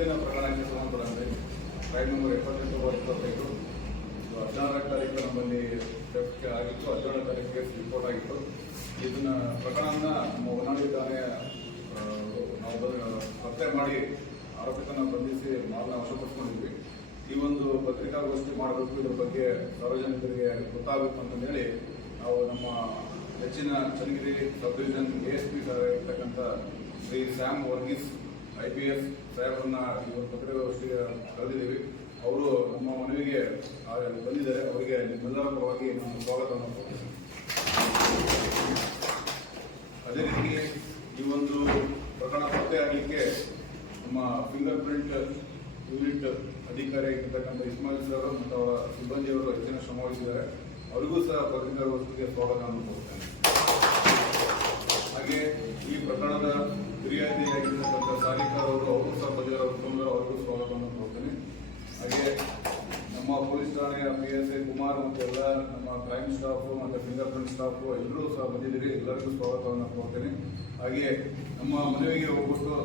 ಇವತ್ತಿನ ಪ್ರಕರಣಕ್ಕೆ ಸಂಬಂಧಪಟ್ಟಂತೆ ಕ್ರೈಮ್ ನಂಬರ್ 78/25 16ನೇ ತಾರೀಕು ನಮ್ಮಲ್ಲಿ ಥೆಫ್ಟ್ ಆಗಿತ್ತು. 17ನೇ ತಾರೀಕು ಕೇಸ್ ರಿಪೋರ್ಟ್ ಆಗಿತ್ತು. ಇದನ್ನ ಪ್ರಕರಣನ ನಮ್ಮ ಹೊನ್ನಾಳಿ ಠಾಣೆ ನಾವು ಪತ್ತೆ ಮಾಡಿ ಆರೋಪಿತನ ಬಂಧಿಸಿ ಮಾಲನ್ನ ವಶಪಡಿಸಿಕೊಂಡಿದ್ವಿ. ಈ ಒಂದು ಪತ್ರಿಕಾಗೋಷ್ಠಿ ಮಾಡಬೇಕು, ಇದ್ರ ಬಗ್ಗೆ ಸಾರ್ವಜನಿಕರಿಗೆ ಗೊತ್ತಾಗಬೇಕು ಅಂತ ಹೇಳಿ ನಾವು ನಮ್ಮ ಹೆಚ್ಚಿನ ಚನ್ನಗಿರಿ ಸಬ್ ಡಿವಿಷನ್ ASP ಇರ್ತಕ್ಕಂಥ ಶ್ರೀ ಸ್ಯಾಮ್ ವರ್ಗೀಸ್ IPS ಸಾಹೇಬರನ್ನ ಈ ಒಂದು ಪತ್ರಿಕಾಗೋಷ್ಠಿಗೆ ಕರೆದಿದ್ದೀವಿ. ಅವರು ನಮ್ಮ ಮನವಿಗೆ ಬಂದಿದ್ದಾರೆ. ಅವರಿಗೆ ನಿಮ್ಮೆಲ್ಲರ ಪರವಾಗಿ ನಾನು ಸ್ವಾಗತವನ್ನು ಕೊಡ್ತೀನಿ. ಅದೇ ರೀತಿ ಈ ಒಂದು ಪ್ರಕರಣ ಪತ್ತೆ ಆಗಲಿಕ್ಕೆ ನಮ್ಮ ಫಿಂಗರ್ ಪ್ರಿಂಟ್ ಯೂನಿಟ್ ಅಧಿಕಾರಿಯಾಗಿರ್ತಕ್ಕಂಥ ಇಸ್ಮಾಯಿಲ್ ಸರ್ ಮತ್ತು ಅವರ ಸಿಬ್ಬಂದಿಯವರು ಹೆಚ್ಚಿನ ಶ್ರಮ ವಹಿಸಿದ್ದಾರೆ. ಅವರಿಗೂ ಸಹ ಪತ್ರಿಕಾಗೋಷ್ಠಿಗೆ ಸ್ವಾಗತವನ್ನು ಕೊಡ್ತೇನೆ. ಹಾಗೆ ಈ ಪ್ರಕರಣದ ಫಿರ್ಯಾದಿಯಾಗಿರ್ತಕ್ಕಂಥ ಸಾರಿಕಾ ಅವರು ಸಹ ಬದಿಯವರ ಕುಟುಂಬದವರು ಅವರಿಗೂ ಸ್ವಾಗತವನ್ನು ಕೊಡ್ತೇನೆ. ಹಾಗೆ ನಮ್ಮ ಪೊಲೀಸ್ ಠಾಣೆಯ PSI ಕುಮಾರ್ ಮತ್ತು ಎಲ್ಲ ನಮ್ಮ ಕ್ರೈಮ್ ಸ್ಟಾಫ್ ಮತ್ತು ಫಿಂಗರ್ ಪ್ರಿಂಟ್ ಸ್ಟಾಫ್ ಎಲ್ಲರೂ ಸಹ ಬಂದಿದ್ದೀರಿ. ಎಲ್ಲರಿಗೂ ಸ್ವಾಗತವನ್ನು ಕೊಡ್ತೇನೆ. ಹಾಗೆ ನಮ್ಮ ಮನವಿಗೆ ಹೋಗ್ಬಿಟ್ಟು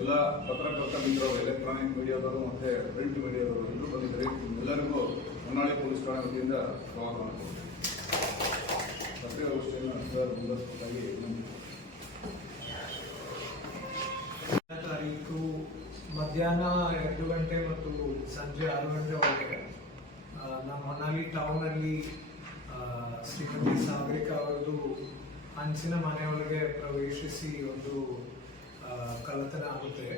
ಎಲ್ಲ ಪತ್ರಕರ್ತ ಮಿತ್ರರು, ಎಲೆಕ್ಟ್ರಾನಿಕ್ ಮೀಡಿಯಾದವರು ಮತ್ತು ಪ್ರಿಂಟ್ ಮೀಡಿಯಾದವರು ಎಲ್ಲರೂ ಬಂದಿದ್ದೀರಿ. ಎಲ್ಲರಿಗೂ ಹೊನ್ನಾಳಿ ಪೊಲೀಸ್ ಠಾಣೆ ವತಿಯಿಂದ ಸ್ವಾಗತವನ್ನು ಕೊಡ್ತೇನೆ. ಪತ್ರಿಕಾಗೋಷ್ಠಿಯನ್ನು ಸರ್ ಮುಂದುವರಿಸಬೇಕಾಗಿ ತಾರೀಕು ಮಧ್ಯಾಹ್ನ 2 ಗಂಟೆ ಮತ್ತು ಸಂಜೆ 6 ಗಂಟೆ ಒಳಗೆ ನಮ್ಮ ಹೊನ್ನಾಳಿ ಟೌನಲ್ಲಿ ಶ್ರೀಮತಿ ಸಾಗರಿಕಾ ಅವರದು ಹಂಚಿನ ಮನೆಯೊಳಗೆ ಪ್ರವೇಶಿಸಿ ಒಂದು ಕಳ್ಳತನ ಆಗುತ್ತೆ.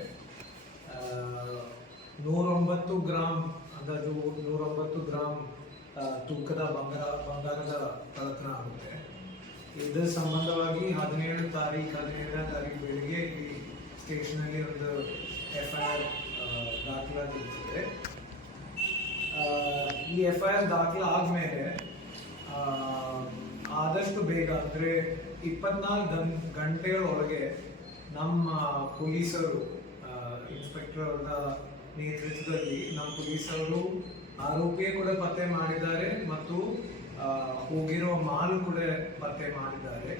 109 ಗ್ರಾಂ ಅಂದಾಜು 109 ಗ್ರಾಂ ತೂಕದ ಬಂಗಾರದ ಕಳ್ಳತನ ಆಗುತ್ತೆ. ಇದರ ಸಂಬಂಧವಾಗಿ 17ನೇ ತಾರೀಕು ಬೆಳಿಗ್ಗೆ ಈ ಸ್ಟೇಷನಲ್ಲಿ ಒಂದು FIR ದಾಖಲಾಗಿರ್ತದೆ. ಈ FIR ದಾಖಲಾದ್ಮೇಲೆ ಆದಷ್ಟು ಬೇಗ ಅಂದರೆ 24 ಗಂಟೆಗಳ ಒಳಗೆ ನಮ್ಮ ಪೊಲೀಸರು, ಇನ್ಸ್ಪೆಕ್ಟರ್ ಅವರ ನೇತೃತ್ವದಲ್ಲಿ ನಮ್ಮ ಪೊಲೀಸರು ಆರೋಪಿಯೇ ಕೂಡ ಪತ್ತೆ ಮಾಡಿದ್ದಾರೆ ಮತ್ತು ಹೋಗಿರೋ ಮಾಲು ಕೂಡ ಪತ್ತೆ ಮಾಡಿದ್ದಾರೆ.